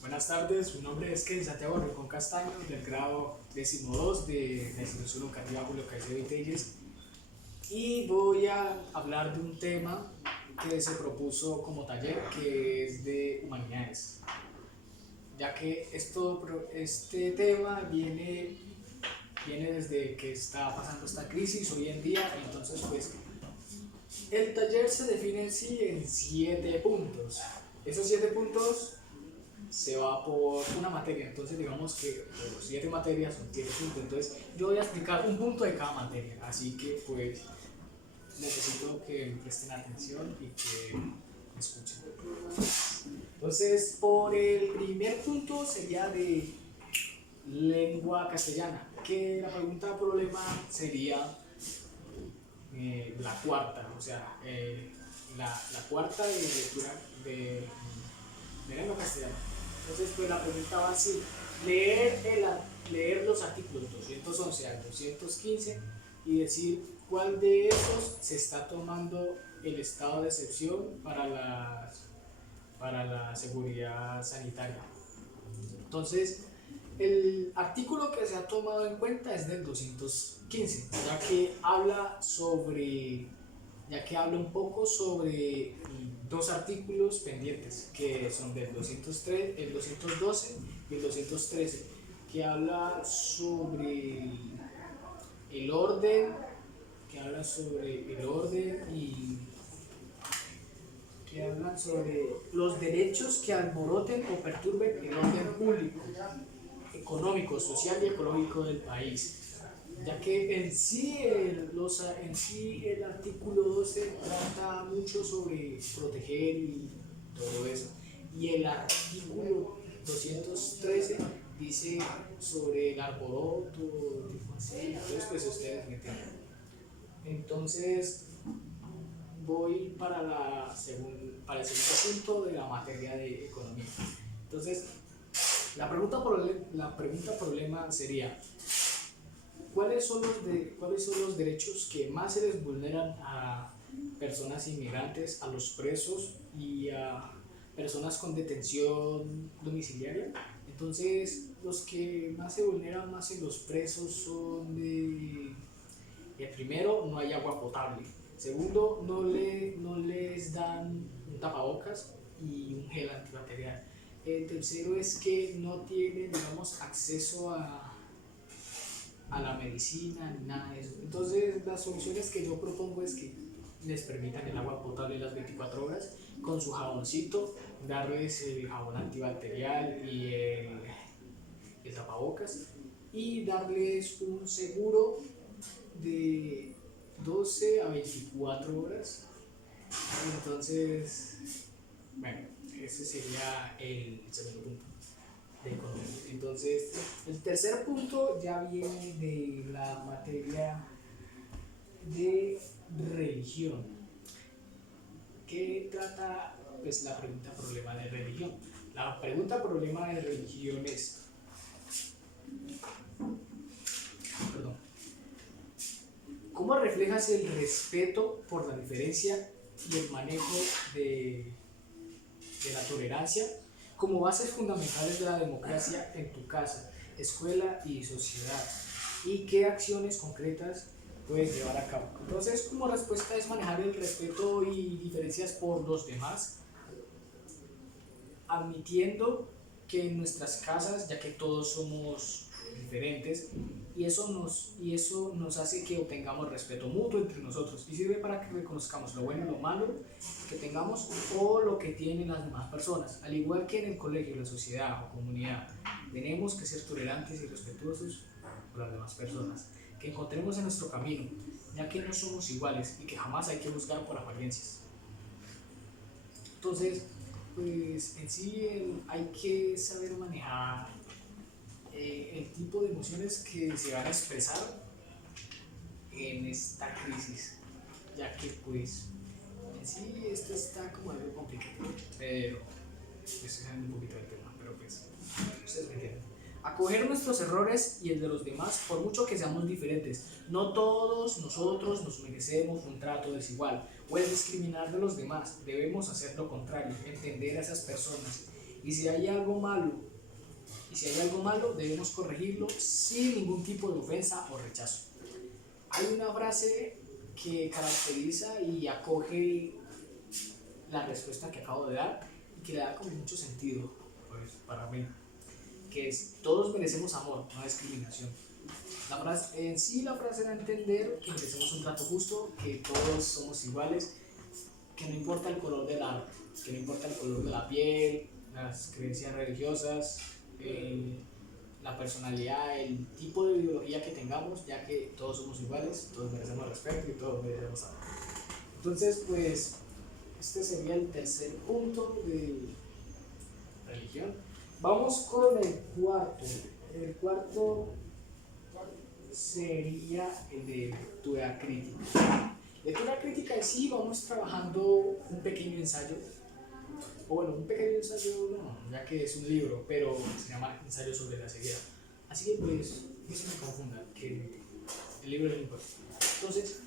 Buenas tardes, mi nombre es Kevin Santiago Rincón Castaño, del grado 12 de la institución educativa Julio Caicedo Vitelles, y voy a hablar de un tema que se propuso como taller, que es de humanidades, ya que este tema viene desde que está pasando esta crisis hoy en día. Entonces pues el taller se define en sí en 7 puntos. Esos 7 puntos se va por una materia. Entonces digamos que por 7 materias son 7 puntos. Entonces yo voy a explicar un punto de cada materia. Así que pues necesito que me presten atención y que me escuchen. Entonces por el primer punto sería de lengua castellana, que la pregunta problema sería la cuarta, o sea, la cuarta de lectura de lengua castellana. Entonces, pues la pregunta va así: leer los artículos 211 al 215 y decir cuál de esos se está tomando el estado de excepción para la seguridad sanitaria. Entonces, el artículo que se ha tomado en cuenta es del 215, ya que habla un poco sobre dos artículos pendientes, que son del 203, el 212 y el 213, que habla sobre el orden, y que hablan sobre los derechos que alboroten o perturben el orden público, económico, social y ecológico del país, ya que en sí el artículo 12 trata mucho sobre proteger y todo eso, y el artículo 213 dice sobre el arboroto, entonces pues ustedes me entienden. Entonces voy para el segundo punto de la materia de economía. Entonces, la pregunta problema sería: ¿cuáles son los derechos que más se les vulneran a personas inmigrantes, a los presos y a personas con detención domiciliaria? Entonces, los que más se vulneran más en los presos son el primero, no hay agua potable. Segundo, no les dan un tapabocas y un gel antibacterial. El tercero es que no tienen, digamos, acceso a la medicina ni nada de eso. Entonces, las soluciones que yo propongo es que les permitan el agua potable las 24 horas con su jaboncito, darles el jabón antibacterial y el tapabocas, y darles un seguro de 12 a 24 horas. Entonces, bueno, ese sería el segundo punto de economía. Entonces, el tercer punto ya viene de la materia de religión, que trata pues la pregunta problema de religión. La pregunta problema de religión es, perdón, ¿cómo reflejas el respeto por la diferencia y el manejo de la tolerancia como bases fundamentales de la democracia en tu casa, escuela y sociedad? ¿Y qué acciones concretas puedes llevar a cabo? Entonces, como respuesta es manejar el respeto y diferencias por los demás, admitiendo que en nuestras casas, ya que todos somos diferentes, y eso nos hace que obtengamos respeto mutuo entre nosotros, y sirve para que reconozcamos lo bueno y lo malo que tengamos o lo que tienen las demás personas. Al igual que en el colegio, la sociedad o comunidad, tenemos que ser tolerantes y respetuosos por las demás personas que encontremos en nuestro camino, ya que no somos iguales y que jamás hay que juzgar por apariencias. Entonces, pues en sí hay que saber manejar el tipo de emociones que se van a expresar en esta crisis, ya que pues en sí esto está como algo complicado, pero pues es un poquito del tema, pero pues ustedes me entienden. Acoger nuestros errores y el de los demás, por mucho que seamos diferentes. No todos nosotros nos merecemos un trato desigual o el discriminar de los demás. Debemos hacer lo contrario, entender a esas personas Y si hay algo malo, debemos corregirlo sin ningún tipo de ofensa o rechazo. Hay una frase que caracteriza y acoge la respuesta que acabo de dar y que le da como mucho sentido, pues, para mí, que es: todos merecemos amor, no discriminación. La frase da a entender que merecemos un trato justo, que todos somos iguales, que no importa el color del arte, que no importa el color de la piel, las creencias religiosas, la personalidad, el tipo de ideología que tengamos, ya que todos somos iguales, todos merecemos respeto y todos merecemos amor. Entonces, pues, este sería el tercer punto de religión. Vamos con el cuarto. El cuarto sería el de lectura crítica. Lectura crítica en sí, vamos trabajando un pequeño ensayo, o bueno, un pequeño ensayo no, ya que es un libro, pero se llama Ensayo sobre la ceguera. Así que pues, no se me confunda, que el libro es importante. Entonces,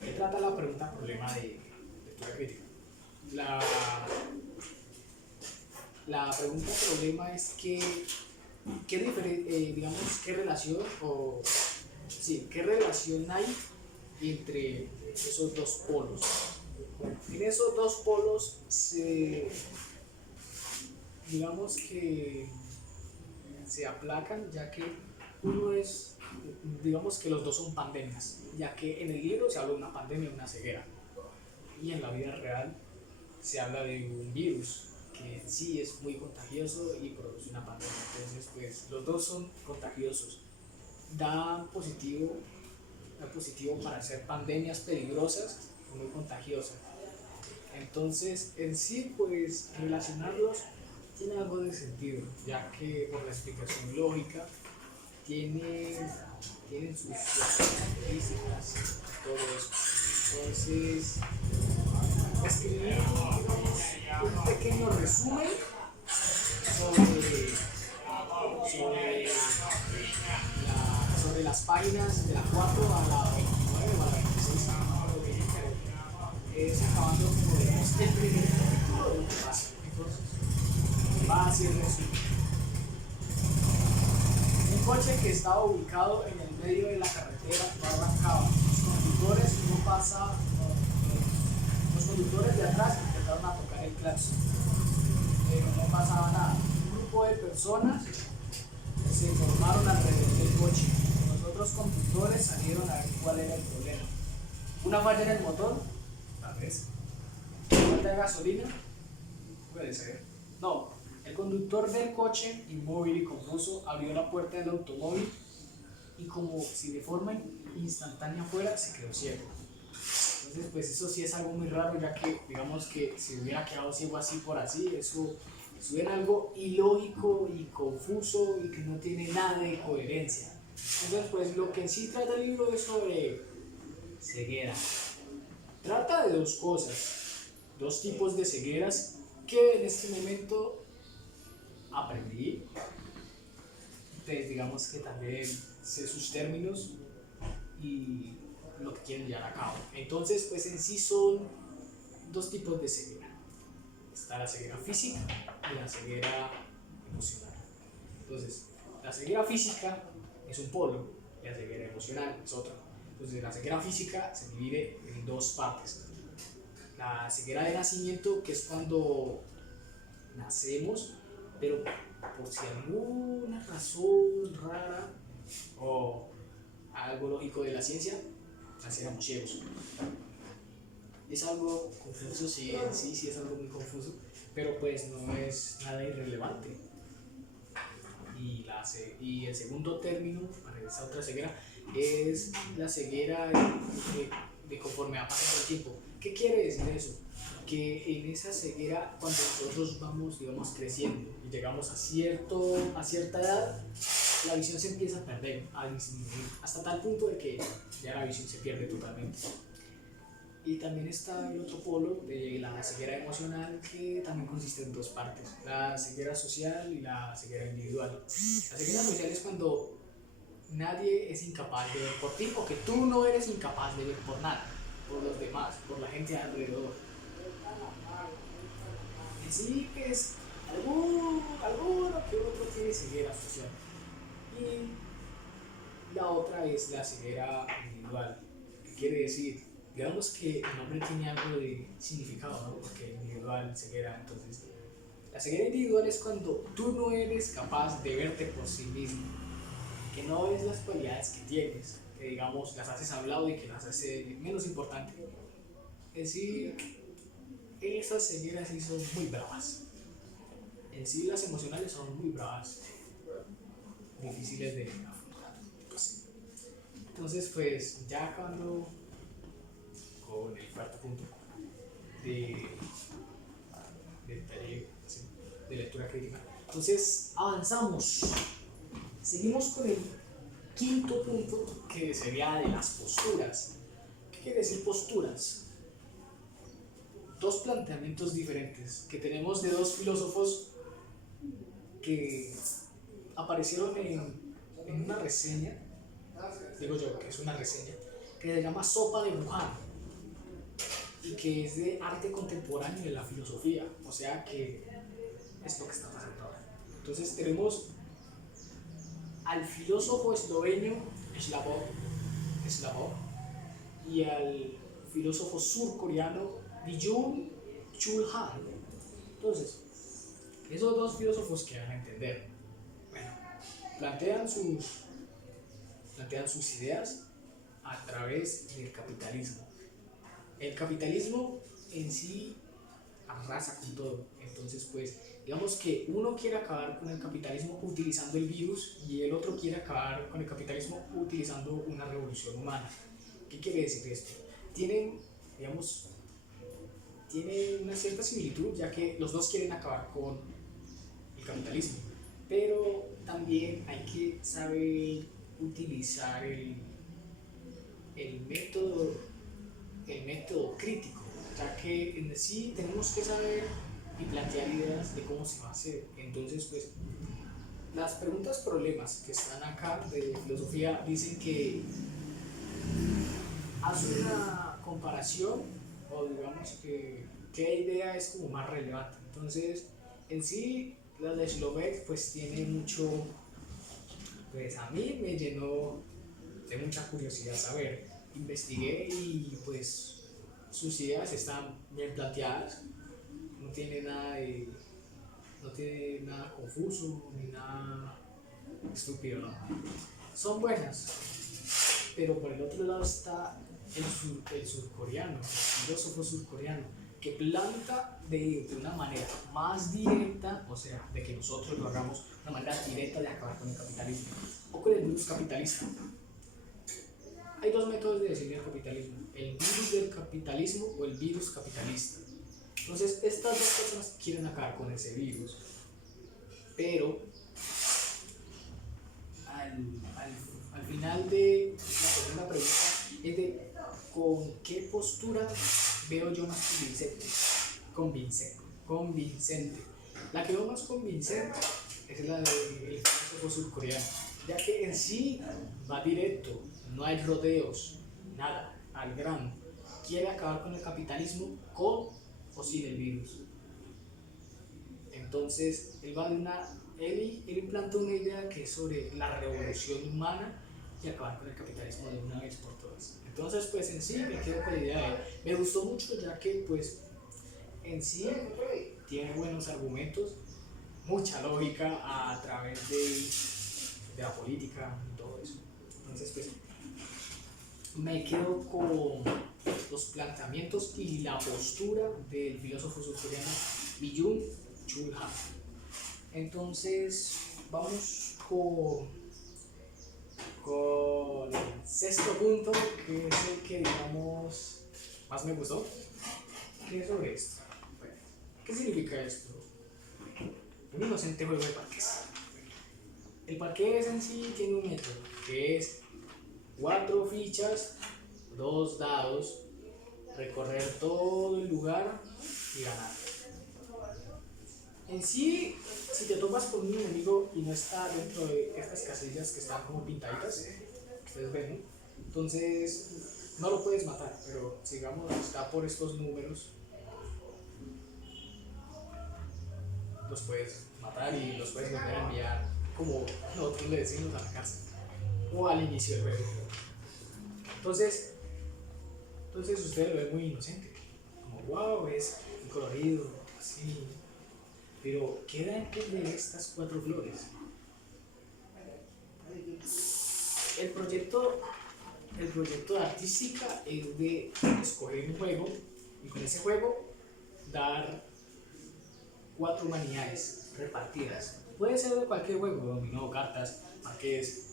¿qué trata la pregunta problema de lectura crítica? La pregunta problema es qué relación qué relación hay entre esos dos polos. En esos dos polos digamos que se aplacan, ya que digamos que los dos son pandemias, ya que en el libro se habla de una pandemia, una ceguera, y en la vida real se habla de un virus que en sí es muy contagioso y produce una pandemia. Entonces, pues los dos son contagiosos. Da positivo para ser pandemias peligrosas y muy contagiosas. Entonces, en sí, pues relacionarlos tiene algo de sentido, ya que por la explicación lógica tienen sus características y todo eso. Entonces, escribir un pequeño resumen sobre las páginas de la 4 a la 29 o a la 26, es acabando como digamos el primer capítulo de lo que pasa. Entonces, va así el resumen. Un coche que estaba ubicado en el medio de la carretera no arrancaba. Los conductores de atrás empezaron a tocar el claxon, pero no pasaba nada. Un grupo de personas se formaron alrededor del coche. Los otros conductores salieron a ver cuál era el problema. Una falla en el motor, tal vez. Falta de gasolina, puede ser. No, el conductor del coche, inmóvil y confuso, abrió la puerta del automóvil y, como si de forma instantánea fuera, se quedó ciego. Entonces, pues eso sí es algo muy raro, ya que digamos que si hubiera quedado ciego así por así, eso suena algo ilógico y confuso y que no tiene nada de coherencia. Entonces, pues lo que en sí trata el libro es sobre ceguera. Trata de dos cosas, dos tipos de cegueras que en este momento aprendí. Pues digamos que también sé sus términos y lo que quieren llevar a cabo. Entonces, pues en sí son dos tipos de ceguera. Está la ceguera física y la ceguera emocional. Entonces, la ceguera física es un polo y la ceguera emocional es otro. Entonces, la ceguera física se divide en dos partes. La ceguera de nacimiento, que es cuando nacemos, pero por si alguna razón rara o algo lógico de la ciencia, naciéramos ciegos. Es algo confuso, sí es algo muy confuso, pero pues no es nada irrelevante. Y el segundo término para esa otra ceguera es la ceguera de conforme va pasando el tiempo. ¿Qué quiere decir eso? Que en esa ceguera, cuando nosotros vamos, digamos, creciendo y llegamos a cierta edad, la visión se empieza a perder, a disminuir, hasta tal punto de que ya la visión se pierde totalmente. Y también está el otro polo de la ceguera emocional, que también consiste en dos partes: la ceguera social y la ceguera individual. La ceguera social es cuando nadie es incapaz de ver por ti, o que tú no eres incapaz de ver por nada, por los demás, por la gente alrededor. En sí, pues alguno que otro tiene ceguera social. Y la otra es la ceguera individual. ¿Qué quiere decir? Digamos que el nombre tiene algo de significado, ¿no? Porque individual, ceguera, entonces la ceguera individual es cuando tú no eres capaz de verte por sí mismo, que no ves las cualidades que tienes, que digamos las haces a un lado y que las hace menos importante. Es decir, esas cegueras sí son muy bravas. En sí las emocionales son muy bravas, difíciles de afrontar. Pues, entonces, pues ya acabando con el cuarto punto de, del taller, ¿sí?, de lectura crítica. Entonces avanzamos. Seguimos con el quinto punto, que sería de las posturas. ¿Qué quiere decir posturas? Dos planteamientos diferentes que tenemos de dos filósofos que aparecieron en una reseña, digo yo que es una reseña, que se llama Sopa de Wuhan y que es de arte contemporáneo de la filosofía, o sea que es lo que está pasando ahora. Entonces tenemos al filósofo esloveno Slavoj y al filósofo surcoreano Byung-Chul Han. Entonces, esos dos filósofos que van a entender, bueno, plantean sus ideas a través del capitalismo. El capitalismo en sí arrasa con todo. Entonces, pues, digamos que uno quiere acabar con el capitalismo utilizando el virus y el otro quiere acabar con el capitalismo utilizando una revolución humana. ¿Qué quiere decir esto? Tienen, digamos, tiene una cierta similitud, ya que los dos quieren acabar con el capitalismo, pero también hay que saber utilizar el método, el método crítico, ya que en sí tenemos que saber y plantear ideas de cómo se va a hacer. Entonces, pues, las preguntas problemas que están acá de filosofía dicen que hace una comparación o digamos que qué idea es como más relevante. Entonces, en sí, la de Slovak pues tiene mucho, pues a mí me llenó de mucha curiosidad saber. Investigué y pues sus ideas están bien planteadas, no tiene nada de, no tiene nada confuso ni nada estúpido, ¿no? Son buenas, pero por el otro lado está el surcoreano, el filósofo surcoreano, que planta de una manera más directa, o sea, de que nosotros lo hagamos de una manera directa de acabar con el capitalismo o con el virus capitalista. Hay dos métodos de definir el capitalismo: el virus del capitalismo o el virus capitalista. Entonces, estas dos personas quieren acabar con ese virus, pero al final de la segunda pregunta es de con qué postura veo yo más convincente. La que veo más convincente es la del filósofo surcoreano, ya que en sí va directo, no hay rodeos, nada, al grano. Quiere acabar con el capitalismo con o sin el virus. Entonces, él implanta una idea que es sobre la revolución humana y acabar con el capitalismo de una vez por todas. Entonces, pues en sí me quedo con la idea de él. Me gustó mucho ya que, pues, en sí tiene buenos argumentos, mucha lógica a través de la política y todo eso. Entonces, pues, me quedo con los planteamientos y la postura del filósofo surcoreano Byung-Chul Han. Entonces, vamos con el sexto punto, que es el que, digamos, más me gustó. ¿Qué es sobre esto? Bueno, ¿qué significa esto? Un inocente juego de parques. El parqués en sí tiene un método, que es 4 fichas, 2 dados, recorrer todo el lugar y ganar. En sí, si te topas con un enemigo y no está dentro de estas casillas que están como pintaditas, ustedes ven, ¿no? Entonces no lo puedes matar, pero sigamos, está por estos números. los puedes matar y los puedes volver a enviar, como nosotros le decimos, a la cárcel o al inicio del juego. Entonces, ustedes lo ven muy inocente, como wow, es muy colorido, así. Pero, ¿qué da a entender estas 4 flores? El proyecto de artística es de escoger un juego y con ese juego dar 4 humanidades repartidas. Puede ser de cualquier juego, dominó, cartas, parques,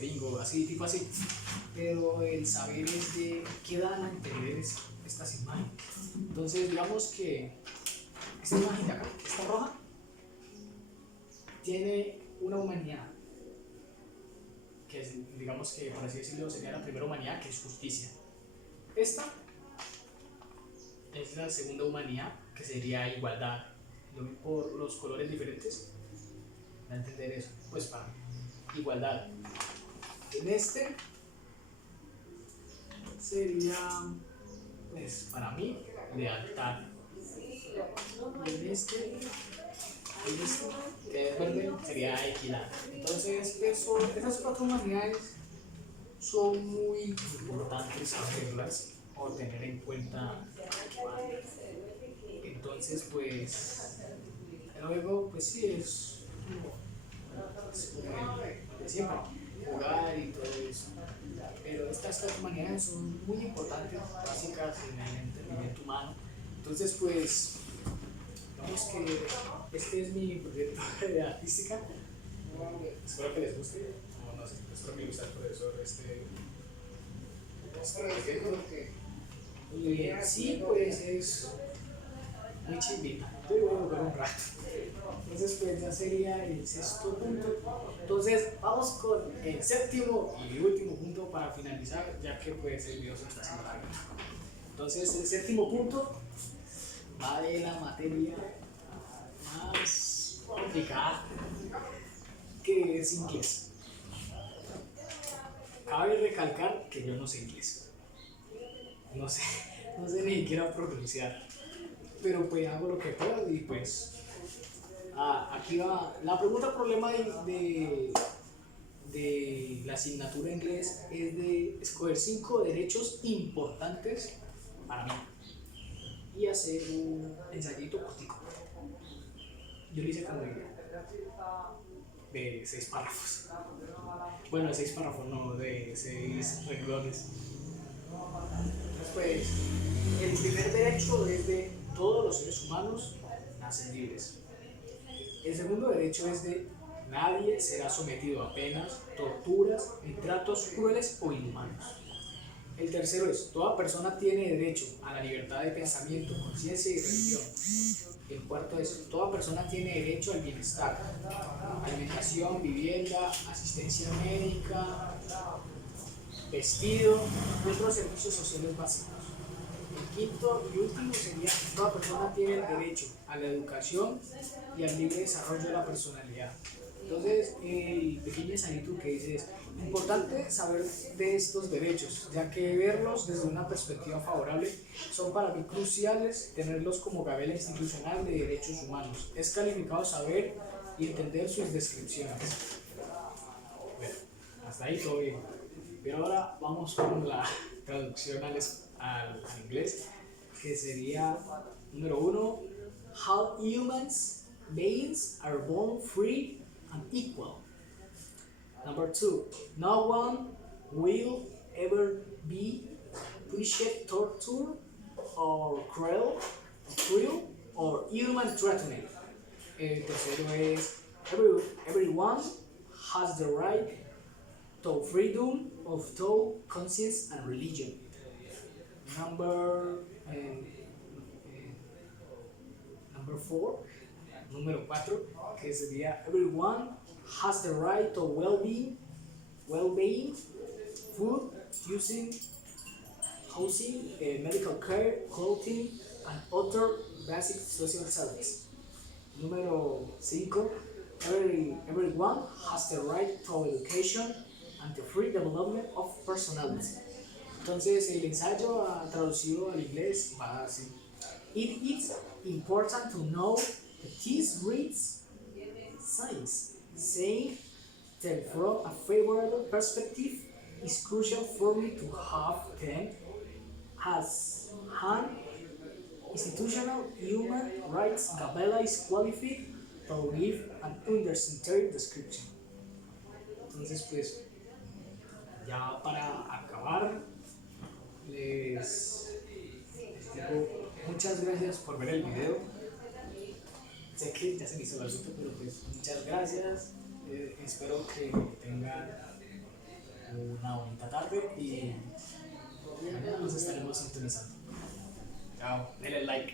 bingo, así, tipo así. Pero el saber es de qué dan a entender estas imágenes. Entonces, digamos que esta imagen de acá, esta roja, tiene una humanidad que es, digamos que por así decirlo, sería la primera humanidad, que es justicia. Esta es la segunda humanidad, que sería igualdad. Lo vi por los colores diferentes, da a entender eso, pues para mí, igualdad. En este sería, pues para mí, lealtad. En este, que es verde, sería equidad. Entonces, esas 4 humanidades son muy importantes saberlas o tener en cuenta. Entonces, pues, luego, pues sí, es como siempre, jugar y todo eso. Pero estas 4 humanidades son muy importantes, básicas en el entendimiento humano. Entonces, pues, digamos que este es mi proyecto de artística. Espero que les guste. No sé, espero que les guste el profesor este proyecto. Sí, pues es muy chimbita. Yo voy a jugar un rato. Entonces, pues ya sería el 6.º punto. Entonces, vamos con el 7.º y último punto para finalizar, ya que pues el video se está haciendo largo. Entonces, el 7.º punto va de la materia más complicada, que es inglés. Cabe recalcar que yo no sé inglés. No sé ni siquiera pronunciar. Pero pues hago lo que puedo y pues aquí va. La pregunta problema de la asignatura inglés es de escoger 5 derechos importantes para mí y hacer un ensayito cortico. Yo lo hice como de 6 párrafos. Bueno, de 6 párrafos, no, de 6 renglones. Entonces, pues, el primer derecho es de todos los seres humanos nacen libres. El segundo derecho es de nadie será sometido a penas, torturas ni tratos crueles o inhumanos. El tercero es toda persona tiene derecho a la libertad de pensamiento, conciencia y religión. El cuarto es toda persona tiene derecho al bienestar, alimentación, vivienda, asistencia médica, vestido y otros servicios sociales básicos. El quinto y último sería toda persona tiene el derecho a la educación y al libre desarrollo de la personalidad. Entonces, el pequeño ensayito que dice es importante saber de estos derechos, ya que verlos desde una perspectiva favorable son para mí cruciales tenerlos como gabela institucional de derechos humanos. Es calificado saber y entender sus descripciones. Bueno, hasta ahí todo bien. Pero ahora vamos con la traducción al inglés, que sería número 1, how humans beings are born free and equal. Number 2, no one will ever be pushed, tortured, or cruel or human threatened. El tercero es everyone has the right to freedom of thought, conscience, and religion. Number 4, número 4, que sería everyone has the right to well-being, food, housing, medical care, clothing, and other basic social services. Número 5, everyone has the right to education and the free development of personality. Entonces el ensayo traducido al inglés va así. It is important to know The thesis reads science, saying that from a favorable perspective, it's crucial for me to have them as an institutional human rights Gabela is qualified to give an undercentered description. Entonces, pues, ya para acabar, les digo muchas gracias por ver el video. Sé que ya se me hizo larguito, pero pues muchas gracias. Espero que tengan una bonita tarde y mañana nos estaremos sintonizando. Chao, denle like.